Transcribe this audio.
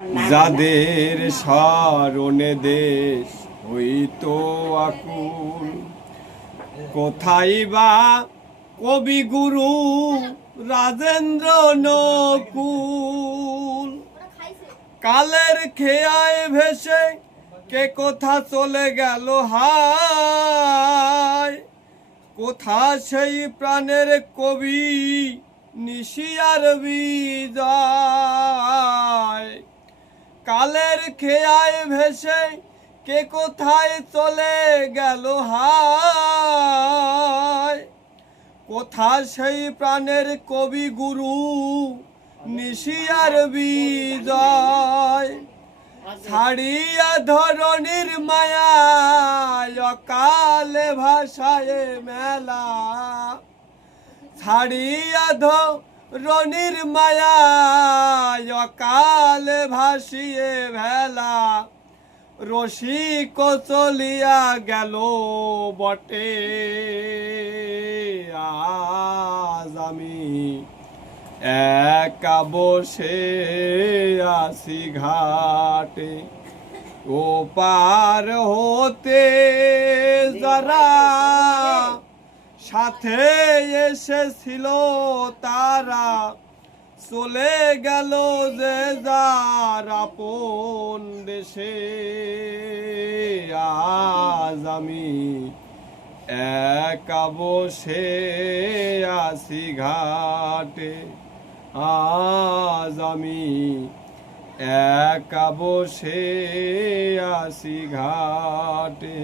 যাদের স্মরণে দেশ হইতো আকুল, কোথায় বা কবিগুরু রাজেন্দ্র নকুল। কালের খেয়ায় ভেসে কে কোথা চলে গেল হায়, কোথা সেই প্রাণের কবি নিশিয়ার বিজয়। কালের খেয়ায় ভেসে কে কোথায় চলে গেল হায়, কোথা সেই প্রাণের কবি গুরু নিশিয়ার বিজয়। ছাড়িয়া ধরণীর মায়া অকালে ভাষায় মেলা, ছাড়িয়া ধরণীর মায়া অকালে ভাসিয়ে ভেলা। রসিক চলিয়া গেল বটে, আজ আমি একা বসে আছি ঘাটে। ও পার হতে যারা সাথে এসেছিল তারা চলে গেল যে যার আপন দেশে। আজ আমি একা বসে আছি ঘাটে, আজ আমি একা বসে আছি ঘাটে।